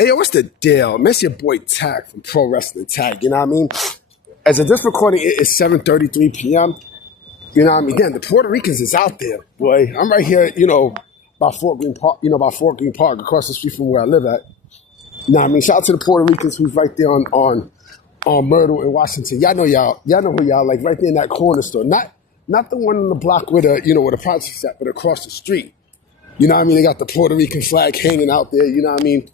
Hey, yo, what's the deal? Miss your boy Tag from Pro Wrestling Tag, you know what I mean? As of this recording, it is 7:33 p.m. You know what I mean? Again, the Puerto Ricans is out there, boy. I'm right here, by Fort Greene Park, across the street from where I live at. You know what I mean? Shout out to the Puerto Ricans who's right there on Myrtle in Washington. Y'all know who y'all like, right there in that corner store. Not the one on the block where the project's at, but across the street. You know what I mean? They got the Puerto Rican flag hanging out there, you know what I mean?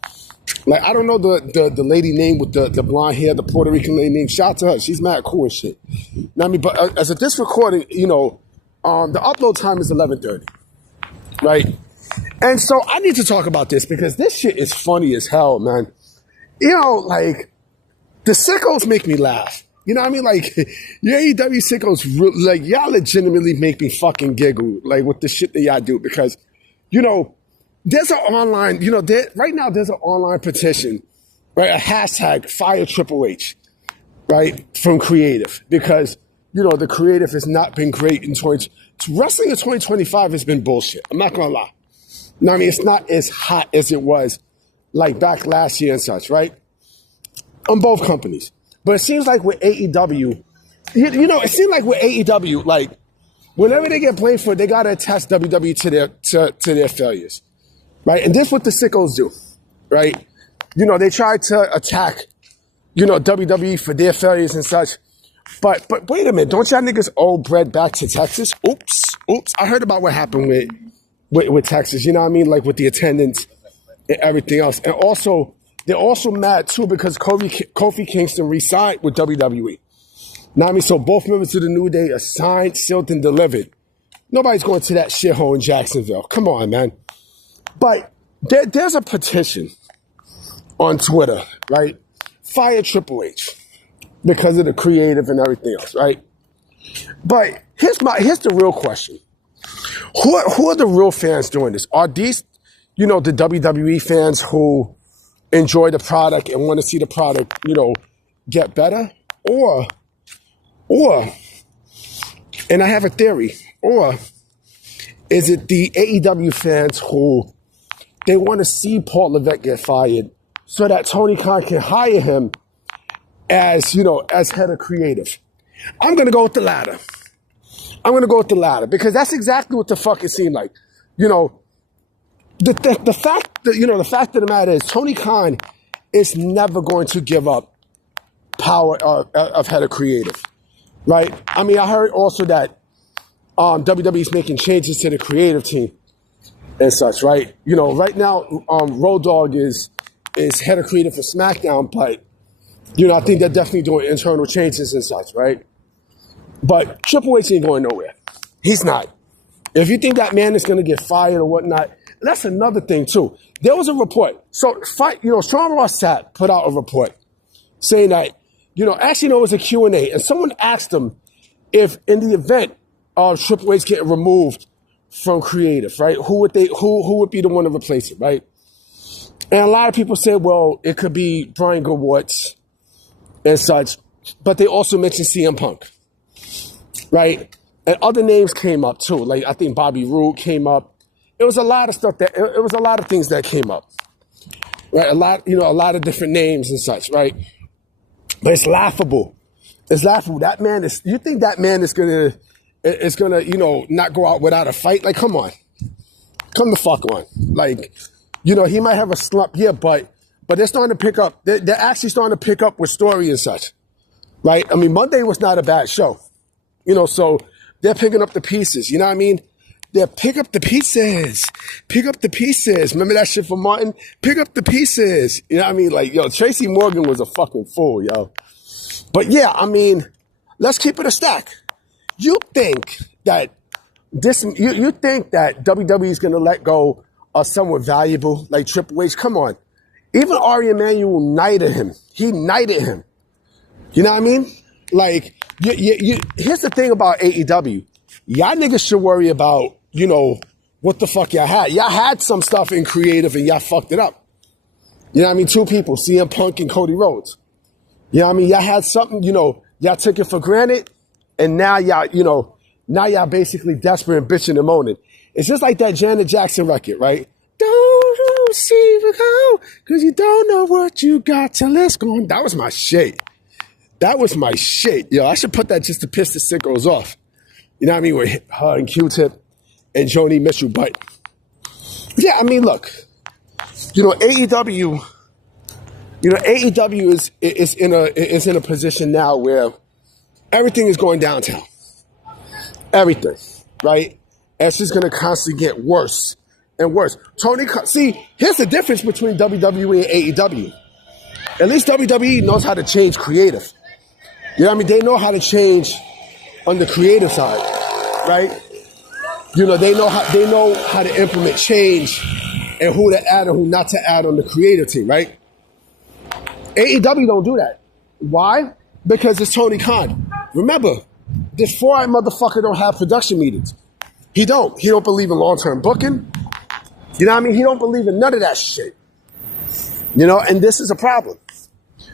Like, I don't know the lady name with the blonde hair, the Puerto Rican lady name. Shout out to her. She's mad cool and shit. You know what I mean? But as of this recording, the upload time is 11:30, right? And so I need to talk about this because this shit is funny as hell, man. Like, the Sickos make me laugh. You know what I mean? Like, your AEW Sickos, like, y'all legitimately make me fucking giggle, like, with the shit that y'all do because, there's an online, right now there's an online petition, right? A hashtag fire Triple H, right? From creative because, the creative has not been great in wrestling in 2025 has been bullshit. I'm not going to lie. You know what I mean? It's not as hot as it was like back last year and such, right? On both companies. But it seems like with AEW, it seems like with AEW, like, whenever they get blamed for it, they got to attach WWE to their failures. Right, and this is what the Sickos do, right? They try to attack, WWE for their failures and such. But wait a minute, don't y'all niggas owe bread back to Texas? Oops. I heard about what happened with Texas, you know what I mean? Like with the attendance and everything else. And also, they're also mad too because Kofi Kingston re-signed with WWE. Know what I mean? So both members of the New Day are signed, sealed, and delivered. Nobody's going to that shithole in Jacksonville. Come on, man. But there's a petition on Twitter, right? Fire Triple H because of the creative and everything else, right? But here's the real question. Who are the real fans doing this? Are these, the WWE fans who enjoy the product and want to see the product, get better? Or, and I have a theory, or is it the AEW fans who they want to see Paul Levesque get fired so that Tony Khan can hire him as head of creative? I'm going to go with the latter. Because that's exactly what the fuck it seemed like. The fact of the matter is Tony Khan is never going to give up power of head of creative, right? I mean, I heard also that WWE is making changes to the creative team and such, right? Right now, Road Dogg is head of creative for SmackDown, but, I think they're definitely doing internal changes and such, right? But Triple H ain't going nowhere. He's not. If you think that man is going to get fired or whatnot, that's another thing, too. There was a report. So, Sean Ross Sapp put out a report saying that, actually, it was a Q&A, and someone asked him if in the event of Triple H getting removed from creative, right? Who would be the one to replace it, right? And a lot of people said, well, it could be Brian Gewirtz and such, but they also mentioned CM Punk, right? And other names came up too. Like I think Bobby Roode came up. It was a lot of stuff it was a lot of things that came up, right? A lot of different names and such, right? But it's laughable. It's laughable. You think that man is gonna, not go out without a fight? Like, come on. Come the fuck on. Like, he might have a slump, yeah, but they're starting to pick up. They're actually starting to pick up with story and such, right? I mean, Monday was not a bad show, so they're picking up the pieces. You know what I mean? They're pick up the pieces. Pick up the pieces. Remember that shit from Martin? Pick up the pieces. You know what I mean? Like, Tracy Morgan was a fucking fool, yo. But yeah, I mean, let's keep it a stack. You think that WWE is going to let go of someone valuable like Triple H? Come on. Even Ari Emanuel knighted him. He knighted him. You know what I mean? Like, here's the thing about AEW. Y'all niggas should worry about, what the fuck y'all had. Y'all had some stuff in creative and y'all fucked it up. You know what I mean? Two people, CM Punk and Cody Rhodes. You know what I mean? Y'all had something, y'all took it for granted. And now y'all basically desperate and bitching and moaning. It's just like that Janet Jackson record, right? Don't you see the go, because you don't know what you got till it's gone. That was my shit. That was my shit. Yo, I should put that just to piss the sickos off. You know what I mean? With her and Q-Tip and Joni Mitchell. But, yeah, I mean, look. AEW is in a position now where everything is going downtown. Everything, right? And it's just going to constantly get worse and worse. See, here's the difference between WWE and AEW. At least WWE knows how to change creative. You know what I mean? They know how to change on the creative side, right? They know how to implement change and who to add and who not to add on the creative team, right? AEW don't do that. Why? Because it's Tony Khan. Remember, this four-eyed motherfucker don't have production meetings. He don't. He don't believe in long-term booking. You know what I mean? He don't believe in none of that shit. And this is a problem.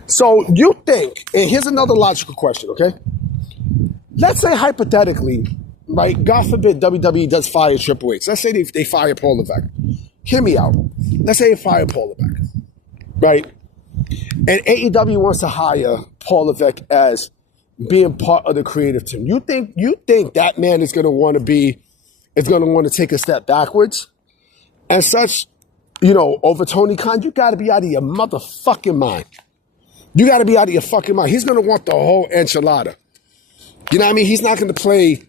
So you think, and here's another logical question, okay? Let's say hypothetically, right, God forbid WWE does fire Triple H. Let's say they fire Paul Levesque. Hear me out. Let's say they fire Paul Levesque, right? And AEW wants to hire Paul Levesque as being part of the creative team. You think that man is going to want to take a step backwards and such, over Tony Khan? You got to be out of your motherfucking mind. You got to be out of your fucking mind. He's going to want the whole enchilada. You know what I mean? He's not going to play,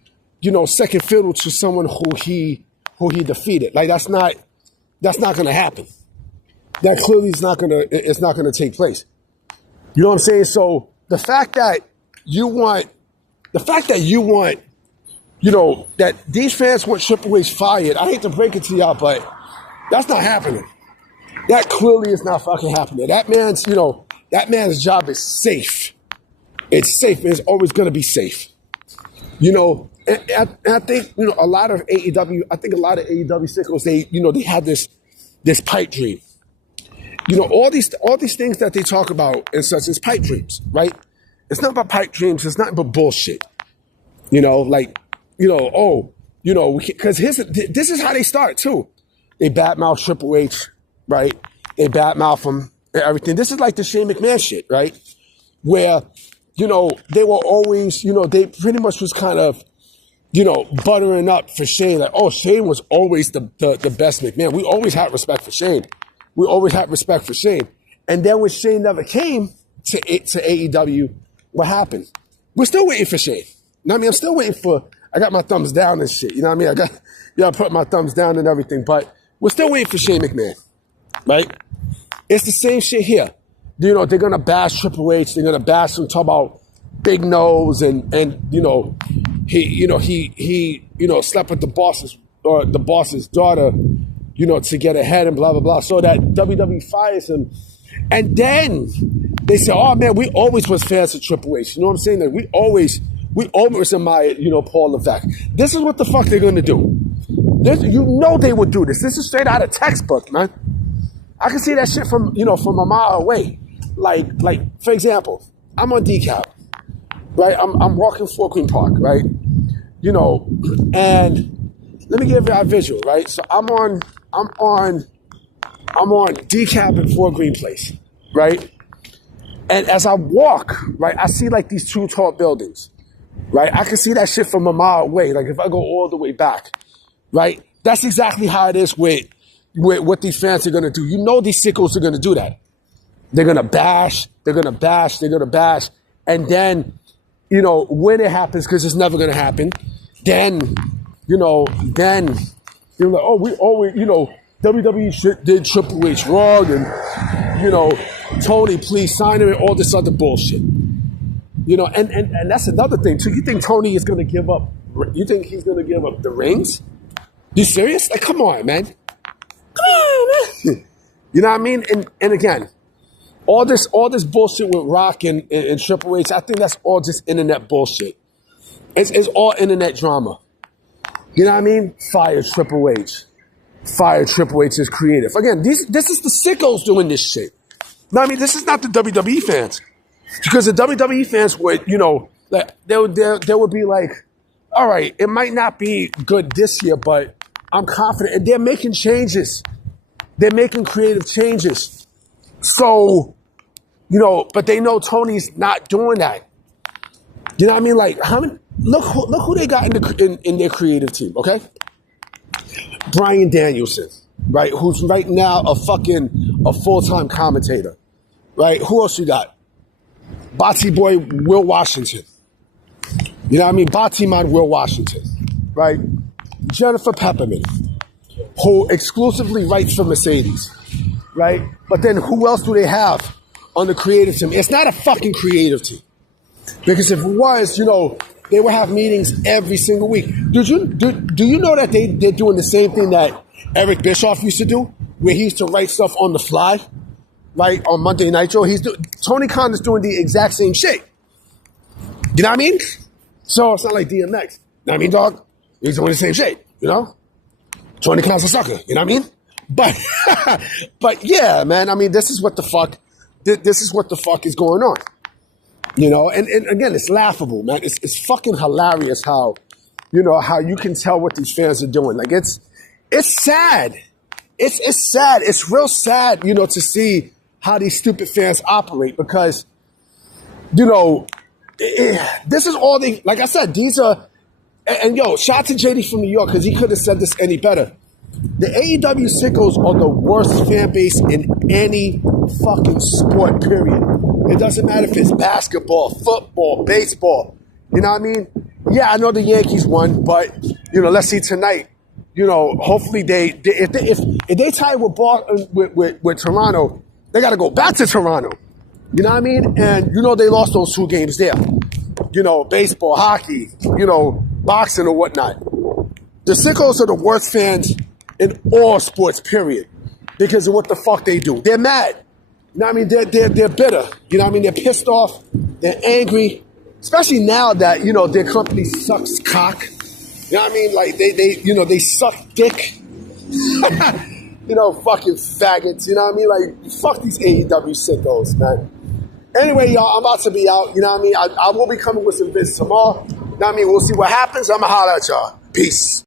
second fiddle to someone who he defeated. Like that's not going to happen. That clearly is not going to take place. You know what I'm saying? So the fact that you want, that these fans want Triple H fired, I hate to break it to y'all, but that's not happening. That clearly is not fucking happening. That man's job is safe. It's safe. It's always going to be safe. And I think, a lot of AEW sickos, they had this pipe dream. All these things that they talk about and such as pipe dreams, right? It's not about pipe dreams. It's nothing but bullshit. Because this is how they start too. They badmouth Triple H, right? They badmouth him and everything. This is like the Shane McMahon shit, right? Where, they were always, they pretty much was kind of, buttering up for Shane. Like, oh, Shane was always the best McMahon. We always had respect for Shane. And then when Shane never came to AEW, what happened? We're still waiting for Shane. I'm still waiting I got my thumbs down and shit. You know what I mean? I put my thumbs down and everything, but we're still waiting for Shane McMahon, right? It's the same shit here. They're going to bash Triple H. They're going to bash him, talk about big nose and he slept with the boss's daughter, to get ahead and blah, blah, blah. So that WWE fires him. And then they say, oh man, we always was fans of Triple H. You know what I'm saying? Like we always admired, Paul Levesque. This is what the fuck they're going to do. They would do this. This is straight out of textbook, man. I can see that shit from a mile away. Like for example, I'm on decap, right? I'm walking Fort Greene Park, right? And let me give you a visual, right? So I'm on decap in Fort Greene Place, right? And as I walk, right, I see like these two tall buildings, right? I can see that shit from a mile away. Like if I go all the way back, right? That's exactly how it is with what these fans are going to do. These sickos are going to do that. They're going to bash. And then, when it happens, because it's never going to happen, then you're like, oh, we always, WWE did Triple H wrong and, Tony, please sign him and all this other bullshit. And that's another thing too. You think Tony is going to give up? You think he's going to give up the rings? You serious? Like, come on, man. Come on, man. You know what I mean? And again, all this bullshit with Rock and Triple H, I think that's all just internet bullshit. It's all internet drama. You know what I mean? Fire Triple H. Fire Triple H is creative. Again, this is the sickos doing this shit. Now, I mean, this is not the WWE fans. Because the WWE fans would, like they would be like, all right, it might not be good this year, but I'm confident. And they're making changes. They're making creative changes. So, but they know Tony's not doing that. You know what I mean? Like, how many? Look who they got in their creative team. Okay, Bryan Danielson, right? Who's right now a full-time commentator, right? Who else you got? Bati boy Will Washington. You know what I mean? Bati man Will Washington, right? Jennifer Peppermint, who exclusively writes for Mercedes, right? But then who else do they have on the creative team? It's not a fucking creative team. Because if it was, they would have meetings every single week. Do you know that they're doing the same thing that Eric Bischoff used to do, where he used to write stuff on the fly, right, on Monday Nitro? Tony Khan is doing the exact same shit. You know what I mean? So it's not like DMX. You know what I mean, dog? He's doing the same shit, Tony Khan's a sucker, you know what I mean? But yeah, man, I mean, this is what the fuck is going on. And again, it's laughable, man. It's fucking hilarious how you can tell what these fans are doing. Like, it's sad. It's sad. It's real sad, to see how these stupid fans operate because, this is all they, like I said, these are, and shout out to JD from New York because he could have said this any better. The AEW Sickos are the worst fan base in any fucking sport, period. It doesn't matter if it's basketball, football, baseball. You know what I mean? Yeah, I know the Yankees won, but, let's see tonight. Hopefully if they tie with Toronto, they got to go back to Toronto. You know what I mean? And, they lost those 2 games there. Baseball, hockey, boxing or whatnot. The Sickos are the worst fans in all sports, period. Because of what the fuck they do. They're mad. You know what I mean? They're bitter. You know what I mean? They're pissed off. They're angry. Especially now that, their company sucks cock. You know what I mean? Like, they suck dick. Fucking faggots. You know what I mean? Like, fuck these AEW Sickos, man. Anyway, y'all, I'm about to be out. You know what I mean? I will be coming with some bits tomorrow. You know what I mean? We'll see what happens. I'm going to holler at y'all. Peace.